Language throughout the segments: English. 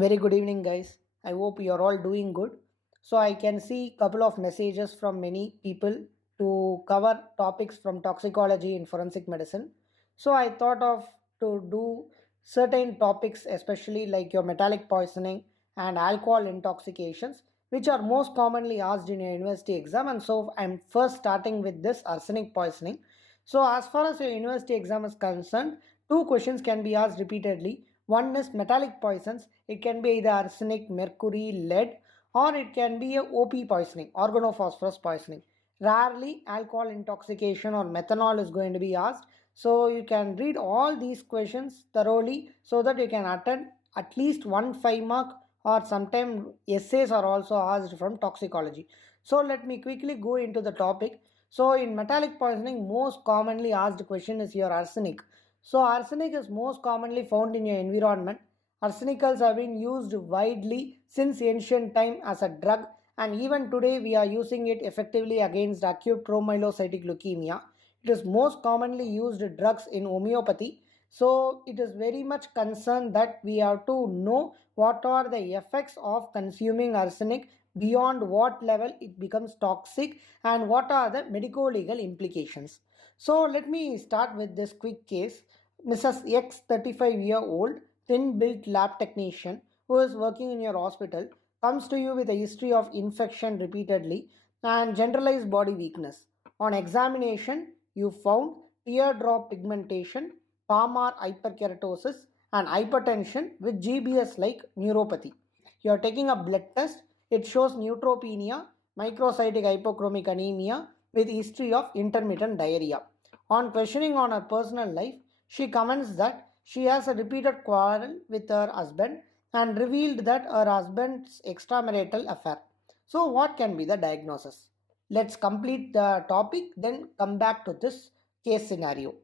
Very good evening, guys. I hope you're all doing good. So I can see couple of messages from many people to cover topics from toxicology in forensic medicine. So I thought of to do certain topics, especially like your metallic poisoning and alcohol intoxications, which are most commonly asked in your university exam. And so I'm first starting with this arsenic poisoning. So as far as your university exam is concerned, two questions can be asked repeatedly. One is metallic poisons. It can be either arsenic, mercury, lead, or it can be a OP poisoning, organophosphorus poisoning. Rarely alcohol intoxication or methanol is going to be asked. So you can read all these questions thoroughly so that you can attend at least one 5 mark, or sometimes essays are also asked from toxicology. So let me quickly go into the topic. So in metallic poisoning, most commonly asked question is your arsenic. So arsenic is most commonly found in your environment. Arsenicals have been used widely since ancient time as a drug, and even today we are using it effectively against acute promyelocytic leukemia. It is most commonly used drugs in homeopathy. So it is very much concerned that we have to know what are the effects of consuming arsenic, beyond what level it becomes toxic, and what are the medico-legal implications. So let me start with this quick case. Mrs. X, 35-year-old, thin-built lab technician who is working in your hospital, comes to you with a history of infection repeatedly and generalized body weakness. On examination, you found teardrop pigmentation, palmar hyperkeratosis, and hypertension with GBS-like neuropathy. You are taking a blood test. It shows neutropenia, microcytic hypochromic anemia with history of intermittent diarrhea. On questioning on her personal life, she comments that she has a repeated quarrel with her husband and revealed that her husband's extramarital affair. So, what can be the diagnosis? Let's complete the topic, then come back to this case scenario.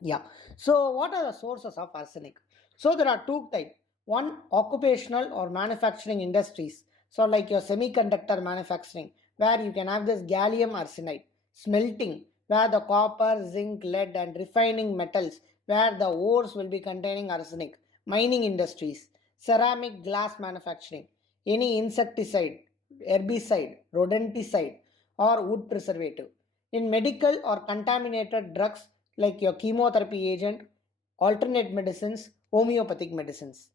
Yeah. So, what are the sources of arsenic? So, there are two types. One, occupational or manufacturing industries. So, like your semiconductor manufacturing, where you can have this gallium arsenide. Smelting, where the copper, zinc, lead, and refining metals, where the ores will be containing arsenic. Mining industries, ceramic glass manufacturing, any insecticide, herbicide, rodenticide, or wood preservative. In medical or contaminated drugs, like your chemotherapy agent, alternate medicines, homeopathic medicines.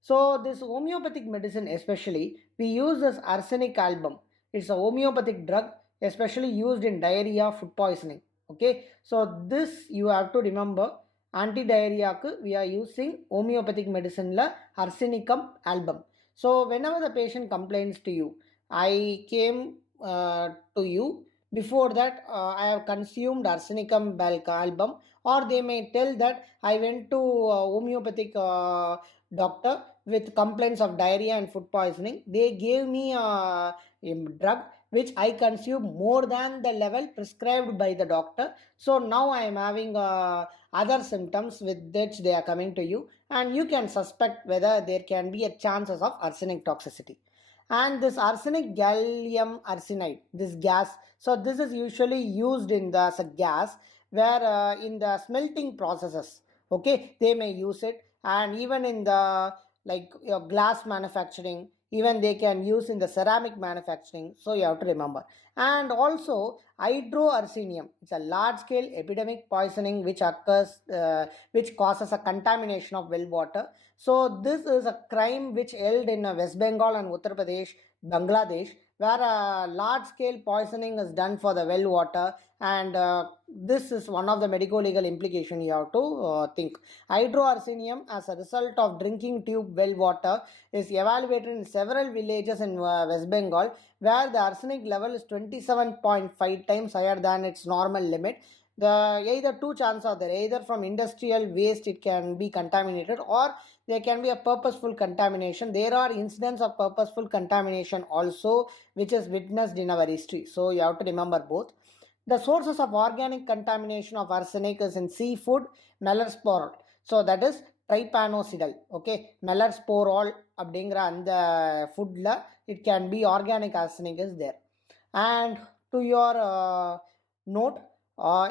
So this homeopathic medicine, especially, we use this arsenic album. It's a homeopathic drug, especially used in diarrhea, food poisoning. Okay, so this you have to remember. Anti-diarrhea we are using homeopathic medicine la arsenicum album. So whenever the patient complains to you, I came to you, before that I have consumed arsenicum album, or they may tell that I went to homeopathic doctor with complaints of diarrhea and food poisoning. They gave me a drug which I consume more than the level prescribed by the doctor. So now I am having other symptoms with which they are coming to you, and you can suspect whether there can be a chances of arsenic toxicity. And this arsenic gallium arsenide, this gas, so this is usually used in the as a gas, where in the smelting processes, okay, they may use it. And even in the like your glass manufacturing, even they can use in the ceramic manufacturing. So you have to remember. And also hydroarsenium, it's a large scale epidemic poisoning which occurs which causes a contamination of well water. So this is a crime which held in West Bengal and Uttar Pradesh, Bangladesh, where a large scale poisoning is done for the well water. And this is one of the medico-legal implication you have to think. Hydroarsenium, as a result of drinking tube well water, is evaluated in several villages in West Bengal, where the arsenic level is 27.5 times higher than its normal limit. The either two chances are there: either from industrial waste it can be contaminated, or there can be a purposeful contamination. There are incidents of purposeful contamination also, which is witnessed in our history. So you have to remember both. The sources of organic contamination of arsenic is in seafood, melarsporol. So that is trypanocidal. Okay, melarsporol அப்படிங்கிற அந்த ஃபுட்ல it can be organic arsenic is there. And to your note,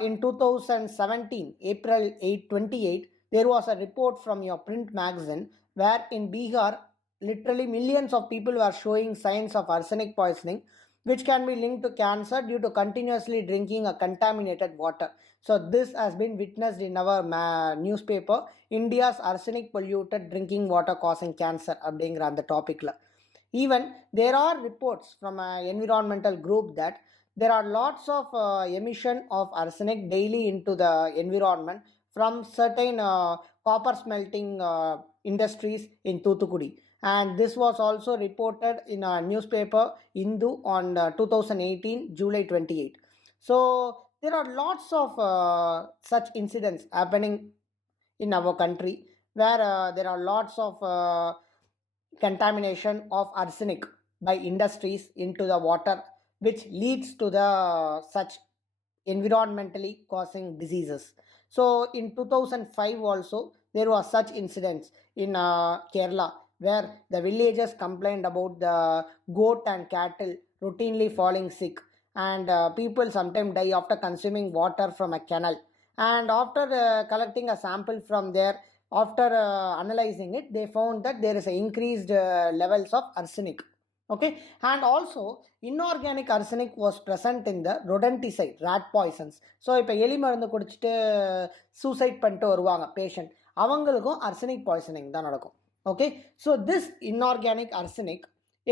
in 2017, April 8, 28, there was a report from your print magazine where in Bihar, literally millions of people were showing signs of arsenic poisoning, which can be linked to cancer due to continuously drinking a contaminated water. So this has been witnessed in our newspaper, India's arsenic polluted drinking water causing cancer அப்படிங்கிற அந்த டாபிக்ல. Even there are reports from an environmental group that there are lots of emission of arsenic daily into the environment from certain copper smelting industries in Thuthukudi. And this was also reported in a newspaper Hindu on 2018 July 28. So there are lots of such incidents happening in our country where there are lots of contamination of arsenic by industries into the water, which leads to the such environmentally causing diseases. So in 2005 also there was such incidents in Kerala, where the villagers complained about the goat and cattle routinely falling sick, and people sometimes die after consuming water from a canal. And after collecting a sample from there, after analyzing it, they found that there is a increased levels of arsenic. Okay, and also inorganic arsenic was present in the rodenticide, rat poisons. So இப்போ எலி மருந்து குடிச்சிட்டு suicide பண்ணிட்டு வருவாங்க patient, அவங்களுக்கும் arsenic poisoning தான் நடக்கும். Okay, so this inorganic arsenic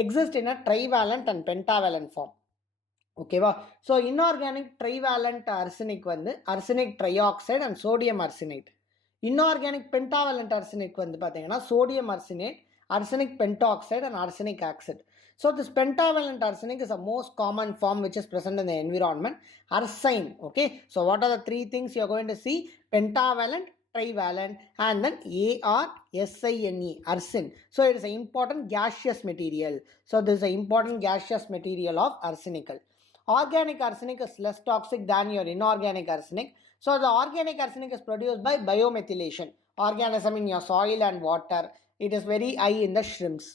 exists in a trivalent and pentavalent form. ஓகேவா? ஸோ இன்ஆர்கானிக் ட்ரைவேலண்ட் arsenic வந்து arsenic trioxide and sodium arsenate. Inorganic pentavalent arsenic வந்து பார்த்தீங்கன்னா sodium arsenate, arsenic pentoxide and arsenic acid. So this pentavalent arsenic is a most common form which is present in the environment. Arsine. Okay, so what are the three things you are going to see? Pentavalent, trivalent, and then arsine, arsine. So it is an important gaseous material. So this is an important gaseous material of arsenical. Organic arsenic is less toxic than your inorganic arsenic. So the organic arsenic is produced by biomethylation, organism in your soil and water. It is very high in the shrimps.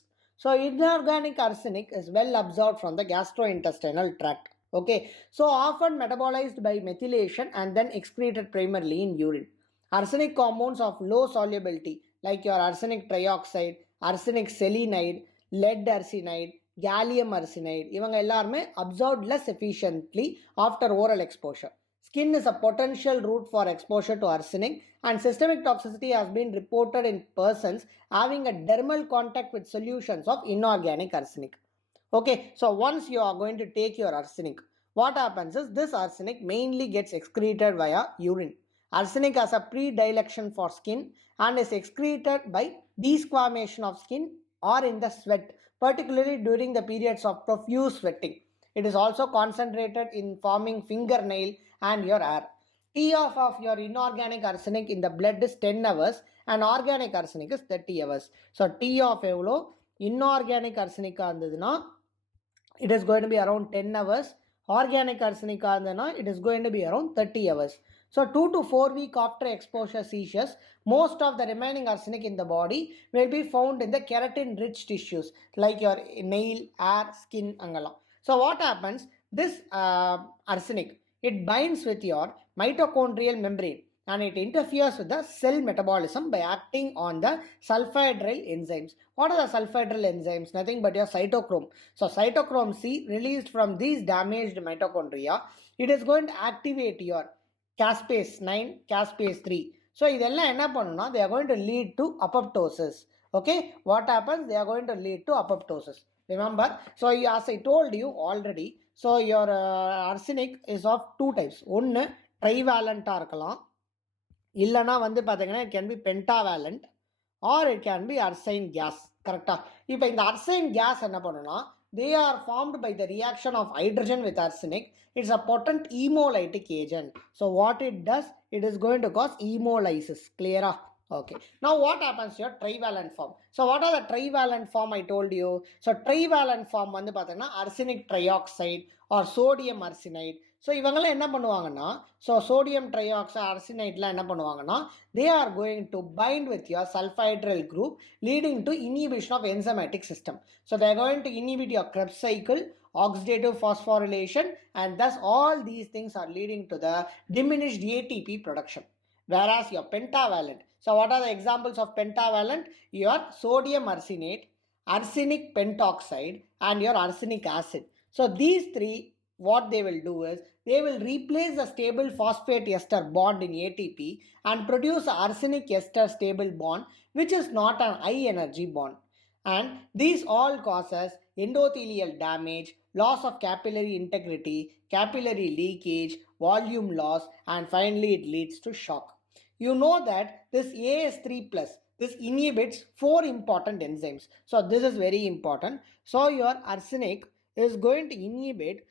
So inorganic arsenic is well absorbed from the gastrointestinal tract. Okay, so often metabolized by methylation and then excreted primarily in urine. Arsenic compounds of low solubility like your arsenic trioxide, arsenic selenide, lead arsenide, gallium arsenide, இவங்க எல்லாருமே absorbed less efficiently after oral exposure. Skin is a potential route for exposure to arsenic, and systemic toxicity has been reported in persons having a dermal contact with solutions of inorganic arsenic. Okay, so once you are going to take your arsenic, what happens is this arsenic mainly gets excreted via urine. Arsenic has a predilection for skin and is excreted by desquamation of skin or in the sweat, particularly during the periods of profuse sweating. It is also concentrated in forming fingernail and your hair. T-off of your inorganic arsenic in the blood is 10 hours and organic arsenic is 30 hours. So T-off எவ்வளோ? Inorganic arsenic இருந்ததுன்னா it is going to be around 10 hours. Organic arsenic இருந்ததுன்னா it is going to be around 30 hours. So 2 to 4 weeks after exposure seizures, most of the remaining arsenic in the body will be found in the keratin-rich tissues like your nail, hair, skin, angalam. So what happens? This arsenic, it binds with your mitochondrial membrane and it interferes with the cell metabolism by acting on the sulfhydryl enzymes. What are the sulfhydryl enzymes? Nothing but your cytochrome. So cytochrome C released from these damaged mitochondria, it is going to activate your caspase 9, caspase 3. So இதெல்லாம் என்ன பண்ணுனா they are going to lead to apoptosis. Okay, what happens? They are going to lead to apoptosis. Remember, so as I told you already, so your arsenic is of two types. ஒன்று ட்ரைவேலண்ட்டாக இருக்கலாம், இல்லைனா வந்து பார்த்தீங்கன்னா it can be pentavalent or it can be arsine gas. கரெக்டாக? இப்போ இந்த arsine gas என்ன பண்ணுனா they are formed by the reaction of hydrogen with arsenic. It's a potent hemolytic agent. So what it does, it is going to cause hemolysis. Clear? Okay. Now what happens to your trivalent form? So what are the trivalent form I told you? So trivalent form வந்து பார்த்தீங்கன்னா arsenic trioxide or sodium arsenide. So இவங்கெல்லாம் என்ன பண்ணுவாங்கன்னா, so sodium trioxide அர்சினைட்லாம் என்ன பண்ணுவாங்கன்னா, they are going to bind with your sulfhydryl group leading to inhibition of enzymatic system. So they are going to inhibit your Krebs cycle, oxidative phosphorylation, and thus all these things are leading to the diminished ATP production. Whereas your pentavalent, so what are the examples of pentavalent? Your sodium arsenate, arsenic pentoxide, and your arsenic acid. So these three, what they will do is, they will replace the stable phosphate ester bond in ATP and produce arsenic ester stable bond, which is not an high energy bond. And these all causes endothelial damage, loss of capillary integrity, capillary leakage, volume loss, and finally it leads to shock. You know that this AS3 plus, this inhibits four important enzymes. So this is very important. So your arsenic is going to inhibit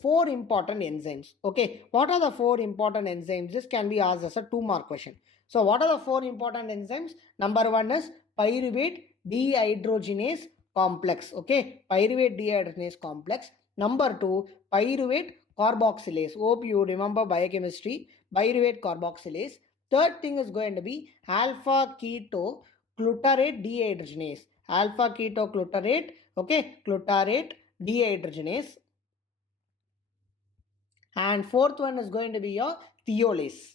four important enzymes. Okay, what are the four important enzymes? This can be asked as a 2-mark question. So what are the four important enzymes? Number one is pyruvate dehydrogenase complex. Okay, pyruvate dehydrogenase complex. Number two, pyruvate carboxylase. Hope you remember biochemistry. Pyruvate carboxylase. Third thing is going to be alpha keto glutarate dehydrogenase. Alpha keto glutarate. Okay, glutarate dehydrogenase. And fourth one is going to be your thiolase.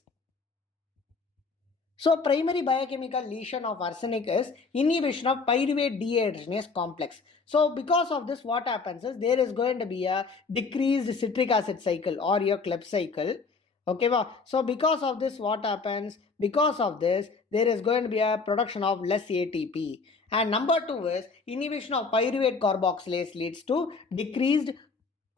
So primary biochemical lesion of arsenic is inhibition of pyruvate dehydrogenase complex. So because of this, what happens is there is going to be a decreased citric acid cycle or your Krebs cycle. Okay, so because of this, what happens? Because of this, there is going to be a production of less ATP. And number two is inhibition of pyruvate carboxylase leads to decreased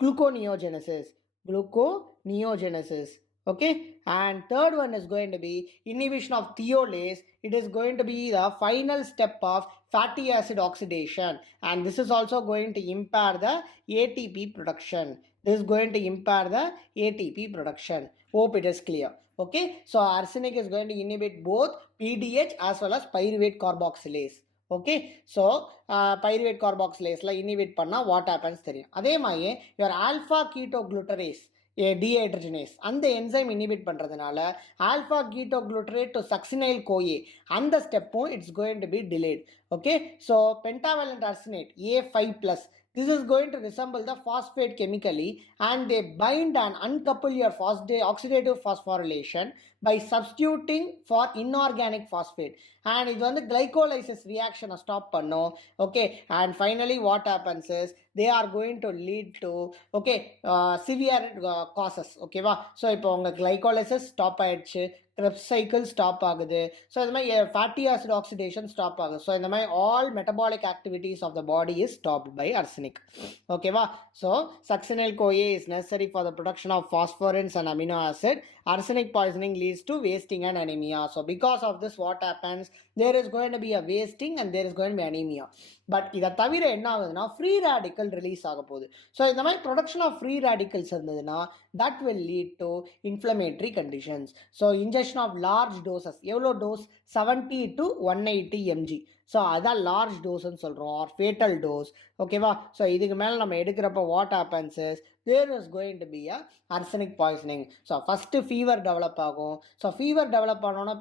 gluconeogenesis. Gluconeogenesis. Okay, and third one is going to be inhibition of thiolase. It is going to be the final step of fatty acid oxidation, and this is also going to impair the ATP production. This is going to impair the ATP production. Hope it is clear. Okay, so arsenic is going to inhibit both PDH as well as pyruvate carboxylase. Okay, so pyruvate carboxylase la inhibit panna what happens theriyum. Adhe maye your alpha ketoglutarase dehydrogenase அந்த enzyme inhibit பண்றதுனால alpha ketoglutarate to succinyl CoA அந்த ஸ்டெப்பும் it's going to be delayed. Okay, so pentavalent arsenate A5+, this is going to resemble the phosphate chemically, and they bind and uncouple your oxidative phosphorylation by substituting for inorganic phosphate, and இது வந்து glycolysis reaction stop பண்ணும். Okay, and finally what happens is they are going to lead to severe causes. ஓகேவா, so இப்போ உங்கள் glycolysis stop ஆயிடுச்சு, Krebs cycle stop ஆகுது, so இந்த மாதிரி fatty acid oxidation ஸ்டாப் ஆகுது. ஸோ இந்த மாதிரி all metabolic activities of the body is stopped by arsenic. ஓகேவா, so succinyl CoA is necessary for the production of phosphorins and amino acid. Arsenic poisoning leads to wasting and anemia. So because of this, what happens? There is going to be a wasting and there is going to be anemia. But இதை தவிர என்ன ஆகுதுன்னா free radical release ஆக போகுது. So இந்த மாதிரி production of free radicals இருந்ததுன்னா that will lead to inflammatory conditions. So injection of large doses, எவ்வளோ டோஸ்? 70 to 180 mg. ஸோ அதான் லார்ஜ் டோஸ்ன்னு சொல்கிறோம், ஆர் ஃபேட்டல் டோஸ். ஓகேவா, ஸோ இதுக்கு மேலே நம்ம எடுக்கிறப்ப what happens is there is going to be a arsenic poisoning. So first fever develop ஆகும். ஸோ ஃபீவர் டெவலப் ஆனோன்னா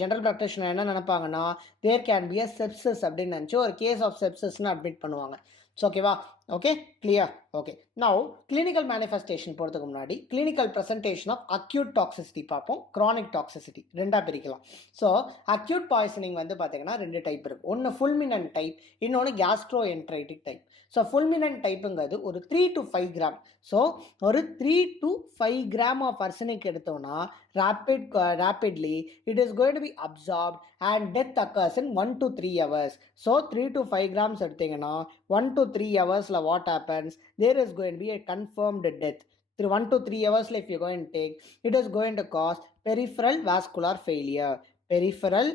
ஜென்ரல் ப்ராக்டிஷனர் என்ன நினைப்பாங்கன்னா there can be a sepsis அப்படின்னு நினச்சி ஒரு கேஸ் ஆஃப் செப்சஸ்ன்னு அட்மிட் பண்ணுவாங்க. ஸோ ஓகேவா, okay clear. Okay, now clinical manifestation போகிறதுக்கு முன்னாடி clinical presentation of acute toxicity பார்ப்போம். க்ரானிக் டாக்ஸிசிட்டி ரெண்டாக பிரிக்கலாம். ஸோ அக்யூட் பாய்சனிங் வந்து பார்த்தீங்கன்னா 2 டைப் இருக்குது. ஒன்று ஃபுல்மினன்ட் டைப், இன்னொன்று கேஸ்ட்ரோ என்ட்ரைட்டிக் டைப். ஸோ ஃபுல்மினன்ட் டைப்புங்கிறது ஒரு 3 to 5 கிராம். ஸோ ஒரு 3 to 5 கிராம் ஆஃப் அர்சனிக் எடுத்தோம்னா rapidly it is going to be absorbed and death occurs in 1 to 3 hours. So 3 to 5 grams எடுத்தீங்கன்னா 1 to 3 hoursல what happens? There is going to be a confirmed death. Through 1 to 3 hours if you're going to take, it is going to cause peripheral vascular failure. Peripheral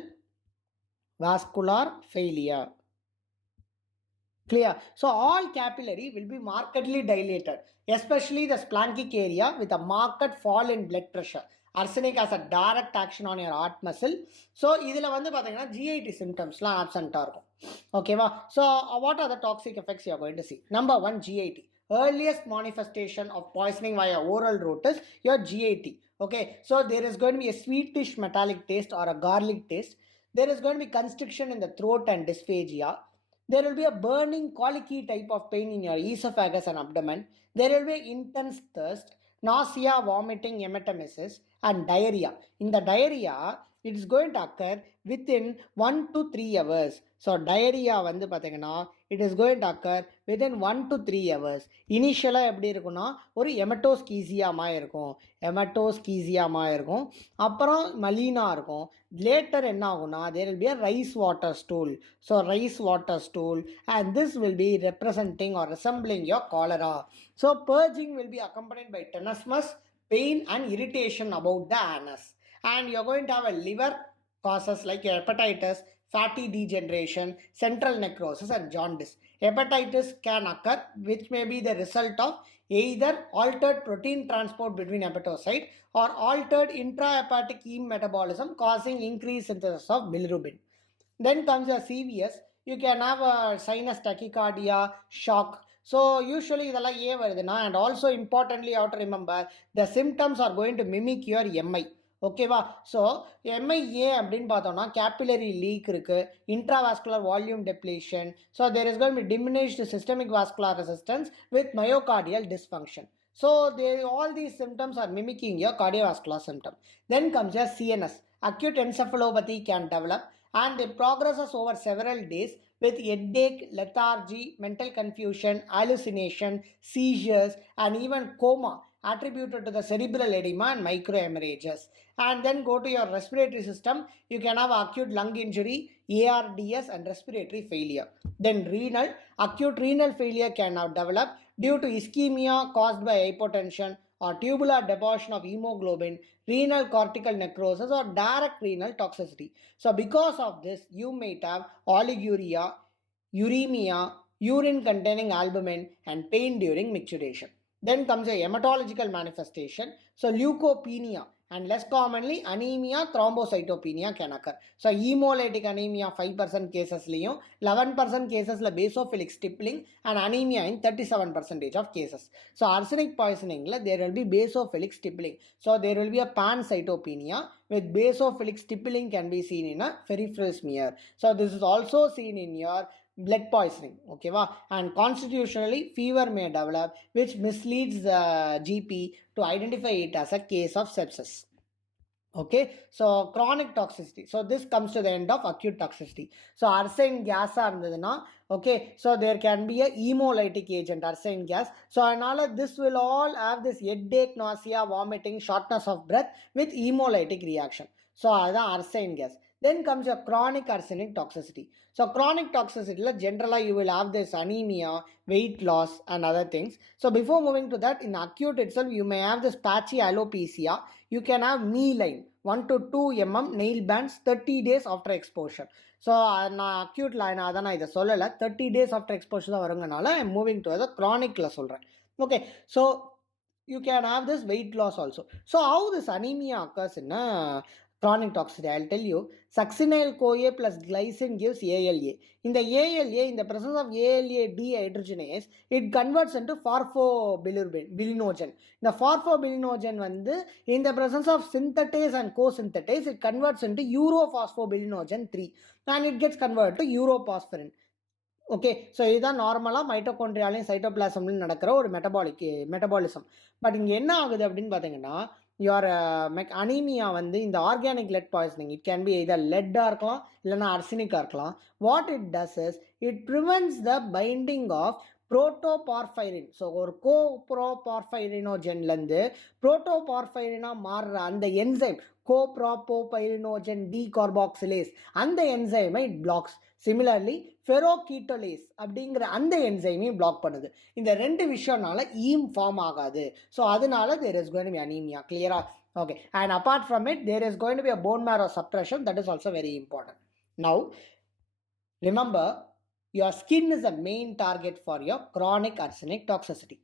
vascular failure. Clear? So all capillary will be markedly dilated, especially the splanchnic area with a marked fall in blood pressure. Arsenic has a direct action on your heart muscle. So இதில் வந்து பார்த்தீங்கன்னா GIT symptomsலாம் absent-ஆக இருக்கும். ஓகேவா, so what are the toxic effects you are going to see? Number 1, GIT. Earliest manifestation of poisoning via oral route is your GIT. Okay, so there is going to be a sweetish metallic taste or a garlic taste. There is going to be constriction in the throat and dysphagia. There will be a burning colicky type of pain in your esophagus and abdomen. There will be intense thirst, nausea, vomiting, emetemesis, and diarrhea. In the diarrhea, it is going to occur within 1 to 3 hours. So diarrhea வந்து பார்த்தீங்கன்னா it is going to occur within 1 to 3 hours. இனிஷியலாக எப்படி இருக்குன்னா ஒரு எமட்டோஸ்கீசியாமாக இருக்கும், அப்புறம் மலீனாக இருக்கும். Later என்ன ஆகும்னா there will be a rice water stool. So rice water stool, and this will be representing or resembling your cholera. So purging will be accompanied by tenesmus, pain and irritation about the anus. And you're going to have a liver causes like hepatitis, fatty degeneration, central necrosis and jaundice. Hepatitis can occur which may be the result of either altered protein transport between hepatocyte or altered intrahepatic heme metabolism causing increased synthesis of bilirubin. Then comes your CVS. You can have a sinus tachycardia, shock. So usually இதெல்லாம் ஏன் வருதுன்னா, and also importantly you have to remember the symptoms are going to mimic your MI. ஓகேவா? So MI ஏன் அப்படின்னு பார்த்தோம்னா capillary leak இருக்குது, intravascular volume depletion. So there is going to diminished systemic vascular resistance with myocardial dysfunction. So all these symptoms are mimicking your cardiovascular symptom. Then comes your CNS. Acute encephalopathy can develop and it progresses over several days with headache, lethargy, mental confusion, hallucination, seizures and even coma attributed to the cerebral edema and microhemorrhages. And then go to your respiratory system. You can have acute lung injury, ARDS and respiratory failure. Then renal. Acute renal failure can now develop due to ischemia caused by hypotension or tubular deposition of hemoglobin, renal cortical necrosis or direct renal toxicity. So because of this, you might have oliguria, uremia, urine containing albumin and pain during micturition. Then comes a hematological manifestation. So leukopenia and less commonly anemia, thrombocytopenia can occur. So hemolytic anemia 5% cases லையும் 11% casesல basophilic stippling and anemia in 37% of cases. So arsenic poisoningல there will be basophilic stippling. So there will be a pancytopenia with basophilic stippling can be seen in a peripheral smear. So this is also seen in your blood poisoning. Okay, and constitutionally fever may develop which misleads the GP to identify it as a case of sepsis. Okay, so chronic toxicity. So this comes to the end of acute toxicity. So arsenic gas irundaduna, okay, so there can be a hemolytic agent, arsenic gas. So anala this will all have this headache, nausea, vomiting, shortness of breath with hemolytic reaction. So adha arsenic gas. Then comes your chronic arsenic toxicity. So chronic toxicity generally you will have this anemia, weight loss and other things. So before moving to that, in acute itself you may have this patchy alopecia. You can have knee line 1 to 2 mm nail bands 30 days after exposure. So நான் acute line அதான் நான் இதை சொல்லலை, 30 days after exposure தான் வருங்கனால I am moving to the chronicல சொல்கிறேன். Okay, so you can have this weight loss also. So how this anemia occurs in chronic toxicity? I'll tell you. Succinyl CoA plus glycine gives ALA. In the ALA, in the presence of ALA dehydrogenase, it converts into phosphorbilinogen. The phosphorbilinogen in the presence of synthetase and co-synthetase, it converts into urophosphobilinogen 3 and it gets converted to urophosphorin. Okay, so இதுதான் நார்மலாக மைட்டோகாண்ட்ரியாலையும் சைட்டோபிளாசம்லையும் நடக்கிற ஒரு metabolism. But இங்கே என்ன ஆகுது அப்படின்னு பார்த்தீங்கன்னா, your anemia இந்த organic lead poisoning, it can be either லெட்டாக இருக்கலாம் இல்லைனா அர்சனிக்காக இருக்கலாம். What it does is it prevents the binding of புரோட்டோபார்ஃபைரின். ஸோ ஒரு கோப்ரோபார்ஃபைரினோஜன்லேருந்து புரோட்டோபார்ஃபைரினாக மாறுற அந்த என்சைம் கோப்ரோபோபைரினோஜன் டீகார்பாக்சிலேஸ், அந்த என்சைமை இட் பிளாக்ஸ். சிமிலர்லி ஃபெரோகீட்டோலேஸ் அப்படிங்கிற அந்த என்சைமையும் பிளாக் பண்ணுது. இந்த ரெண்டு விஷயம்னால ஈம் ஃபார்ம் ஆகாது. ஸோ அதனால there is going to be anemia. Clear-ஆ? Okay, and apart from it there is going to be a bone marrow suppression. That is also very important. Now remember, your skin is the main target for your chronic arsenic toxicity.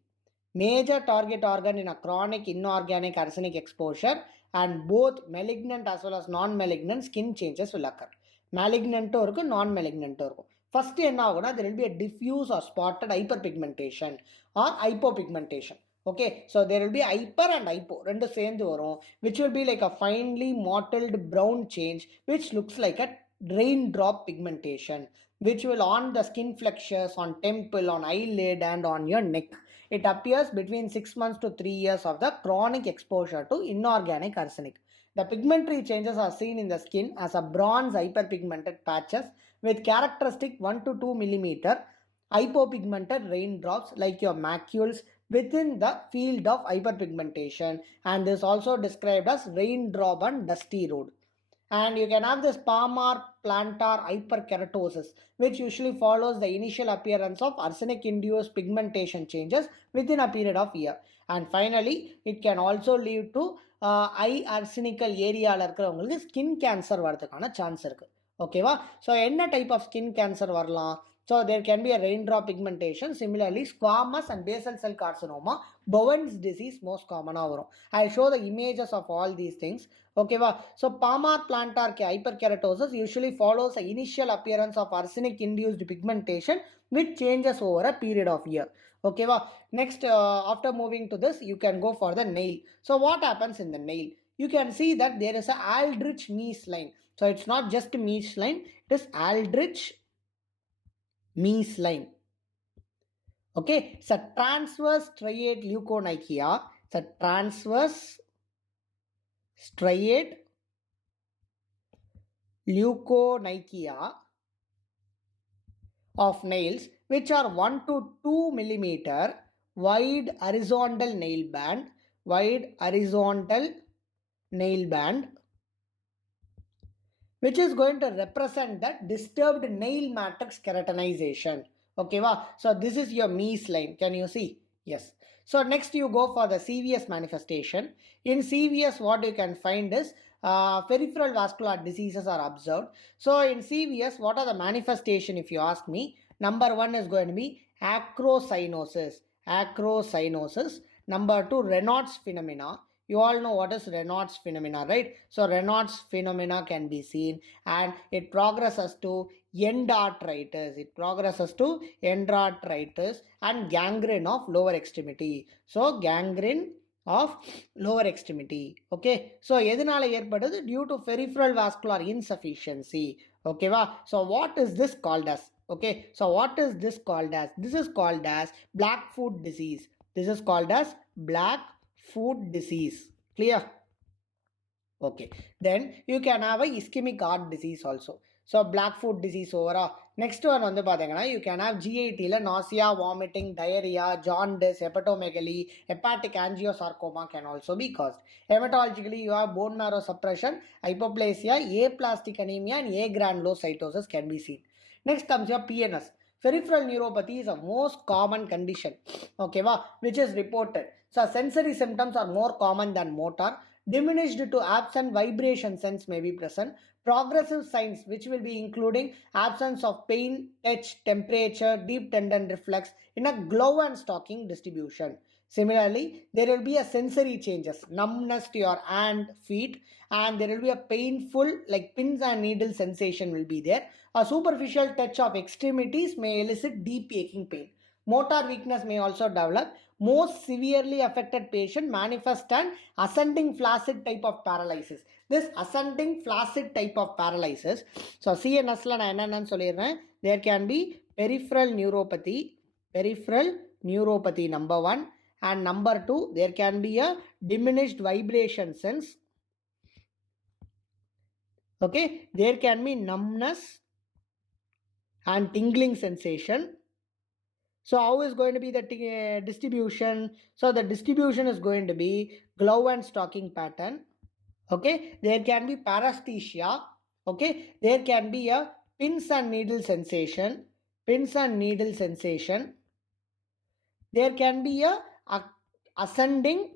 Major target organ in a chronic inorganic arsenic exposure, and both malignant as well as non-malignant skin changes will occur. Malignant or non-malignant or first என்ன ஆகும்னா there will be a diffuse or spotted hyperpigmentation or hypopigmentation. Okay, so there will be hyper and hypo ரெண்டு சேர்ந்து வரும், which will be like a finely mottled brown change which looks like a raindrop pigmentation, which will on the skin flexures, on temple, on eyelid and on your neck. It appears between 6 months to 3 years of the chronic exposure to inorganic arsenic. The pigmentary changes are seen in the skin as a bronze hyperpigmented patches with characteristic 1 to 2 millimeter hypopigmented raindrops like your macules within the field of hyperpigmentation, and this also described as raindrop and dusty road. And you can have this palmar plantar hyperkeratosis, which usually follows the initial appearance of arsenic induced pigmentation changes within a period of year. And finally, it can also lead to eye arsenical area skin cancer வரதுக்கான chance இருக்கு. ஓகேவா? So என்ன type of skin cancer வரலாம்? So there can be a raindrop pigmentation. Similarly, squamous and basal cell carcinoma, Bowen's disease most common வரும். I'll show the images of all these things. Okay, so palmar plantar hyperkeratosis usually follows the initial appearance of arsenic induced pigmentation which changes over a period of year. Okay, next after moving to this, you can go for the nail. So what happens in the nail? You can see that there is a Aldrich Mees line. So it's not just Mees line, it is Aldrich Mees line. Okay, it's a transverse striate leukonychia. It's a transverse striate leukonychia of nails which are 1 to 2 millimeter wide horizontal nail band, which is going to represent that disturbed nail matrix keratinization. Okay, so this is your Mees line. Can you see? Yes. So next you go for the CVS manifestation. In CVS, what you can find is peripheral vascular diseases are observed. So in CVS, what are the manifestation if you ask me? Number 1 is going to be acrocyanosis. Number 2, Raynaud's phenomena. You all know what is Raynaud's phenomena, right? So Raynaud's phenomena can be seen and it progresses to endarteritis. And gangrene of lower extremity. So gangrene of lower extremity. Okay. So எதனால ஏற்படுது? Due to peripheral vascular insufficiency. Okay, so what is this called as? Okay, so what is this called as? This is called as Blackfoot disease. Blackfoot disease. Clear? Okay. Then you can have a ischemic heart disease also. So Blackfoot disease over. Next one வந்து பாத்தீங்கன்னா, you can have GIT la nausea, vomiting, diarrhea, jaundice, hepatomegaly, hepatic angiosarcoma can also be caused. Hematologically, you have bone marrow suppression, hypoplasia, aplastic anemia and agranulocytosis can be seen. Next comes your PNS. Peripheral neuropathy is a most common condition, okay, which is reported. So sensory symptoms are more common than motor. Diminished to absent vibration sense may be present. Progressive signs which will be including absence of pain, touch, temperature, deep tendon reflex in a glove and stocking distribution. Similarly, there will be a sensory changes, numbness to your hand, feet, and there will be a painful like pins and needle sensation will be there. A superficial touch of extremities may elicit deep aching pain. Motor weakness may also develop. Most severely affected patient manifest an ascending flaccid type of paralysis. This ascending flaccid type of paralysis. So CNS la na enna solliren. There can be peripheral neuropathy number 1, and number 2 there can be a diminished vibration sense. Okay, there can be numbness and tingling sensation. So how is going to be the distribution? So the distribution is going to be glove and stocking pattern. Okay, there can be paresthesia. Okay, there can be a pins and needle sensation. There can be a ascending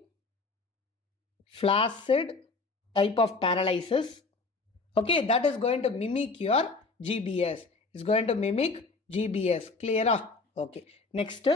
flaccid type of paralysis. Okay, that is going to mimic your GBS. It's going to mimic GBS. Clear? Okay. Next.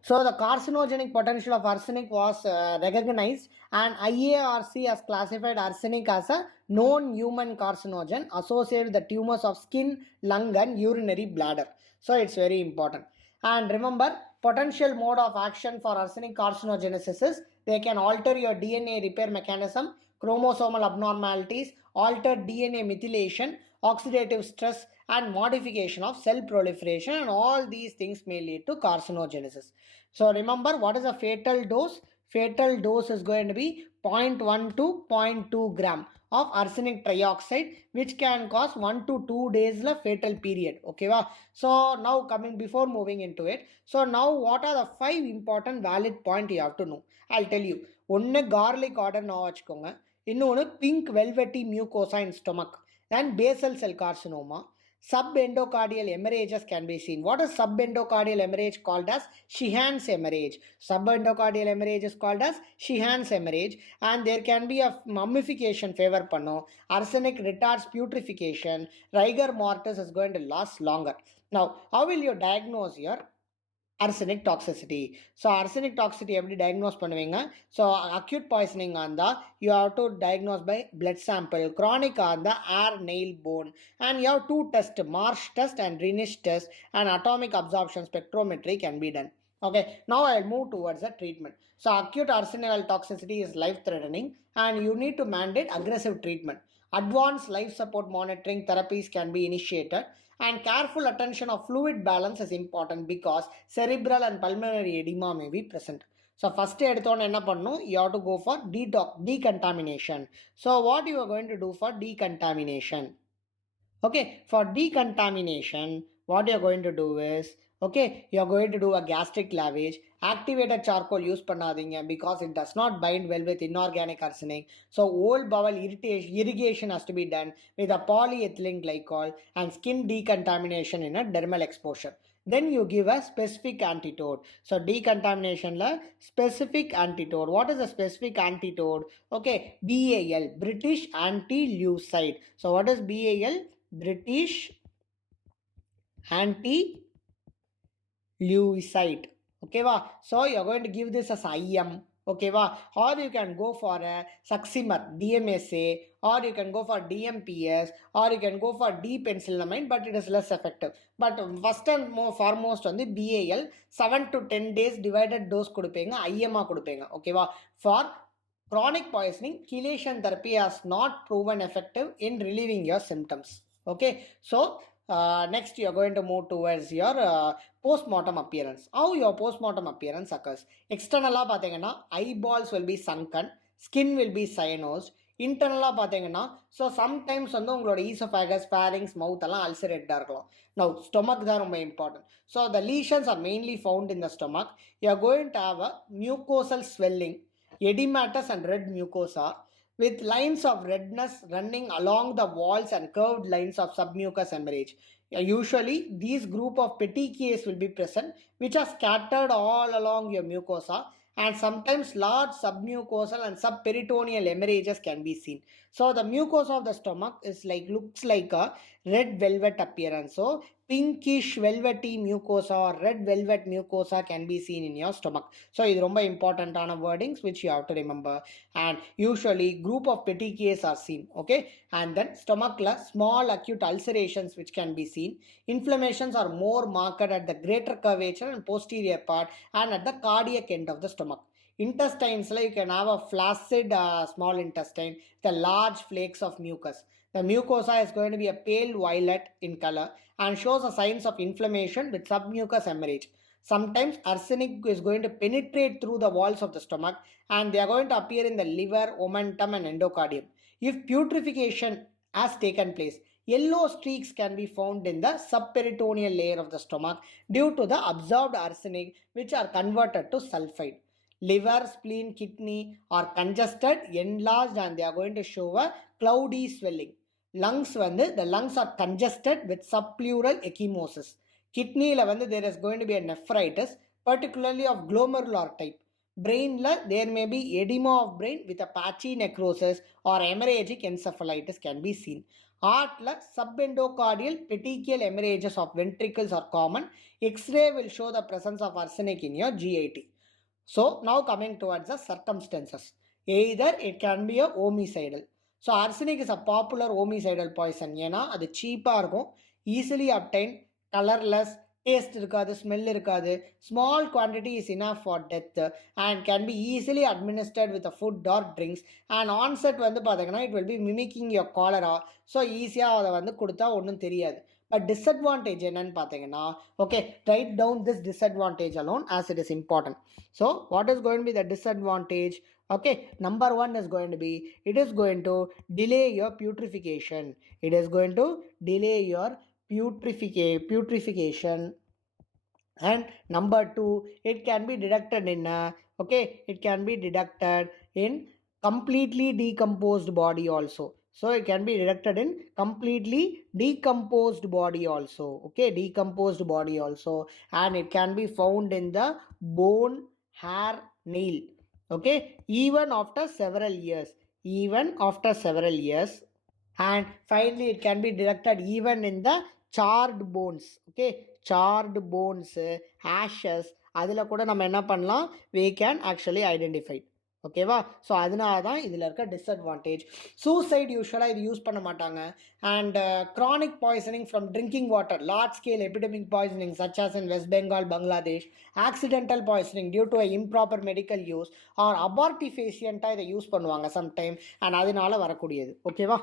So the carcinogenic potential of arsenic was recognized, and IARC has classified arsenic as a known human carcinogen associated with the tumors of skin, lung and urinary bladder. So it's very important. And remember, potential mode of action for arsenic carcinogenesis is they can alter your DNA repair mechanism, chromosomal abnormalities, altered DNA methylation, oxidative stress and modification of cell proliferation, and all these things may lead to carcinogenesis. So remember, what is a fatal dose? fatal dose is going to be 0.1 to 0.2 gram of arsenic trioxide, which can cause 1 to 2 days la fatal period. Okay va? So now coming, before moving into it, so now what are the 5 important valid point you have to know? I'll tell you. One, garlic order now vachkonga. Innonu, pink velvety mucosa in stomach, and basal cell carcinoma. Subendocardial hemorrhages can be seen. What is subendocardial hemorrhage? Called as Sheehan's hemorrhage. Subendocardial hemorrhage is called as Sheehan's hemorrhage, and there can be a mummification favor panno. Arsenic retards putrefaction. Rigor mortis is going to last longer. Now, how will you diagnose here? Arsenic toxicity. So arsenic toxicity எப்படி diagnose பண்ணுவீங்க? So acute poisoning ஆந்தா you have to diagnose by blood sample. Chronic ஆந்தா air, nail, bone. And you have two tests, Marsh test and Rinish test, and atomic absorption spectrometry can be done. Okay, now I'll move towards the treatment. So acute arsenic toxicity is life threatening and you need to mandate aggressive treatment. Advanced life support monitoring therapies can be initiated, and careful attention of fluid balance is important because cerebral and pulmonary edema may be present. So first எடுத்தோன்னு என்ன பண்ணணும்? You have to go for decontamination. So what you are going to do for decontamination? Okay, for decontamination, what you are going to do is, okay, you are going to do a gastric lavage. Activated charcoal use பண்ணாதீங்க because it does not bind well with inorganic arsenic. So whole bowel irrigation has to be done with a polyethylene glycol and skin decontamination in a dermal exposure. Then you give a specific antidote. So decontamination la specific antidote. What is a specific antidote? Okay, BAL, British anti-leucide. So what is BAL? British anti-leucide. Okay va? So you are going to give this as IM. Okay va? Or you can go for a Succimer, DMSA, or you can go for DMPS, or you can go for D-penicillamine, but it is less effective. But first and foremost on the BAL, 7 to 10 days divided dose kudupenga, IM kudupenga. Okay va? For chronic poisoning, chelation therapy has not proven effective in relieving your symptoms. Okay, so next you are going to move towards your post-mortem appearance. How your post-mortem appearance occurs? Externally pathina, eyeballs will be sunken, skin will be cyanosed. Internally pathina, so sometimes வந்து உங்களோட esophagus, pharynx, mouth எல்லாம் ulcerated இருக்கலாம். Now stomach தான் ரொம்ப important. So the lesions are mainly found in the stomach. You are going to have a mucosal swelling, edematous and red mucosa, with lines of redness running along the walls and curved lines of submucous hemorrhage. Usually, these group of petechiae will be present, which are scattered all along your mucosa, and sometimes large submucosal and subperitoneal hemorrhages can be seen. So the mucosa of the stomach is looks like a red velvet appearance. So pinkish velvety mucosa or red velvet mucosa can be seen in your stomach. So இது ரொம்ப இம்பார்ட்டன்டான wordings which you have to remember. And usually group of petechiae are seen. Okay, and then stomach small acute ulcerations which can be seen. Inflammations are more marked at the greater curvature and posterior part and at the cardiac end of the stomach. Intestines, you can have a flaccid small intestine, the large flakes of mucus. The mucosa is going to be a pale violet in color and shows the signs of inflammation with submucous hemorrhage. Sometimes arsenic is going to penetrate through the walls of the stomach and they are going to appear in the liver, omentum and endocardium. If putrefaction has taken place, yellow streaks can be found in the subperitoneal layer of the stomach due to the absorbed arsenic which are converted to sulfide. Liver, spleen, kidney are congested, enlarged and they are going to show a cloudy swelling. Lungs the lungs are congested with subpleural ecchymosis. Kidney there is going to be a nephritis, particularly of glomerular type. Brain there may be edema of brain with a patchy necrosis or hemorrhagic encephalitis can be seen. Heart subendocardial petechial hemorrhages of ventricles are common. X-ray will show the presence of arsenic in your GIT. So now coming towards the circumstances. Either it can be a homicidal. So arsenic is a popular homicidal poison. ஏன்னா அது சீப்பாக இருக்கும், easily obtained, colorless, taste இருக்காது, smell இருக்காது, small quantity is enough for death and can be easily administered with a food or drinks, and onset வந்து பார்த்தீங்கன்னா it will be mimicking your cholera. So ஈஸியாக அதை வந்து கொடுத்தா ஒன்றும் தெரியாது. But disadvantage என்னன்னு பார்த்தீங்கன்னா, okay, write down this disadvantage alone as it is important. So what is going to be the disadvantage? Okay, number one is going to be, it is going to delay your putrefaction. It is going to delay your putrefaction. And number two, it can be detected in it can be detected in completely decomposed body also. So it can be detected in completely decomposed body also. Okay, decomposed body also. And it can be found in the bone, hair, nail. Okay, even after several years. Even after several years. And finally it can be detected even in the charred bones. Okay, charred bones, ashes, அதில் கூட நம்ம என்ன பண்ணலாம், we can actually identify. ஓகேவா? So அதனால தான் இதில் இருக்க டிஸ்அட்வான்டேஜ். சூசைட் யூஸ்வலாக இது யூஸ் பண்ண மாட்டாங்க. And chronic poisoning from drinking water, large scale epidemic poisoning such as in West Bengal, Bangladesh, accidental poisoning due to a improper medical use or abortifacient இதை யூஸ் பண்ணுவாங்க sometime, and அதனால வரக்கூடியது. ஓகேவா?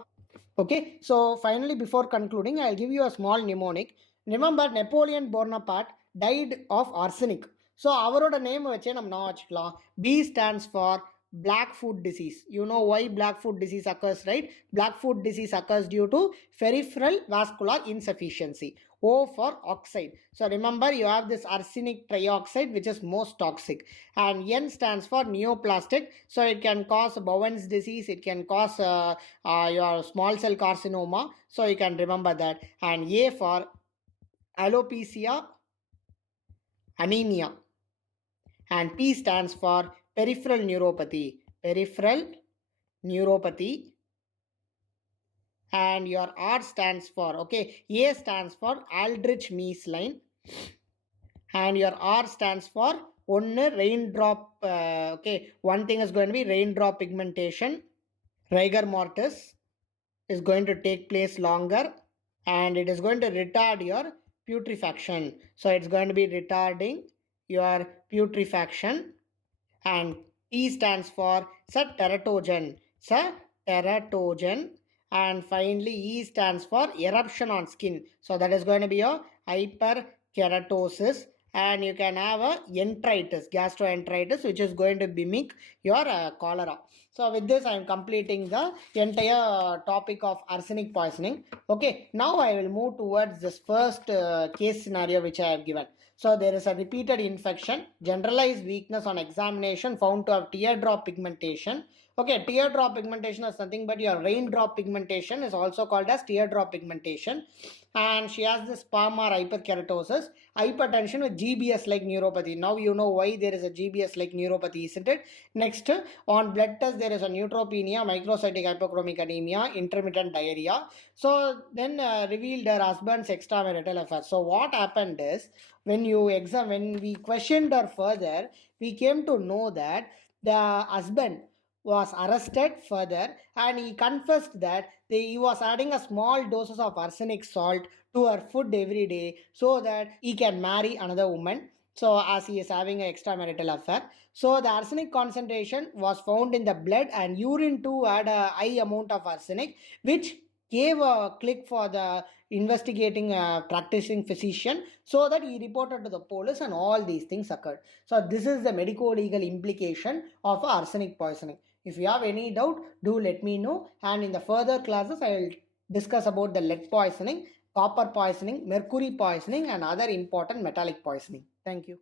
Okay, so finally before concluding, I'll give you a small mnemonic. Remember, Napoleon Bonaparte died of arsenic. So அவரோட name வச்சே நம்ம நான் வச்சுக்கலாம். B stands for black foot disease. You know why black foot disease occurs, right? Black foot disease occurs due to peripheral vascular insufficiency. O for oxide. So remember, you have this arsenic trioxide which is most toxic. And N stands for neoplastic. So it can cause Bowen's disease. It can cause your small cell carcinoma. So you can remember that. And A for alopecia, anemia. And P stands for peripheral neuropathy. Peripheral neuropathy. And your R stands for, okay, A stands for Aldrich Meesline. And your R stands for one raindrop. Okay, one thing is going to be raindrop pigmentation. Rigor mortis is going to take place longer, and it is going to retard your putrefaction. So it's going to be retarding your putrefaction. And T stands for teratogen. Teratogen. And finally E stands for eruption on skin. So that is going to be your hyperkeratosis. And you can have a enteritis, gastroenteritis, which is going to mimic your cholera. So with this, I am completing the entire topic of arsenic poisoning. Okay, now I will move towards this first case scenario which I have given. So there is a repeated infection, generalized weakness on examination, found to have teardrop pigmentation. Okay, teardrop pigmentation is nothing but your raindrop pigmentation is also called as teardrop pigmentation. And she has this palmar hyperkeratosis, hypertension with GBS-like neuropathy. Now you know why there is a GBS-like neuropathy, isn't it? Next, on blood test, there is a neutropenia, microcytic hypochromic anemia, intermittent diarrhea. So then revealed her husband's extramarital affair. So what happened is, when we questioned her further, we came to know that the husband was arrested further, and he confessed that he was adding a small doses of arsenic salt to her food every day so that he can marry another woman. So as he is having an extramarital affair, so the arsenic concentration was found in the blood, and urine too had a high amount of arsenic, which gave a click for the investigating practicing physician, so that he reported to the police, and all these things occurred. So this is the medico-legal implication of arsenic poisoning. If you have any doubt, do let me know, and in the further classes I will discuss about the lead poisoning, copper poisoning, mercury poisoning, and other important metallic poisoning. Thank you.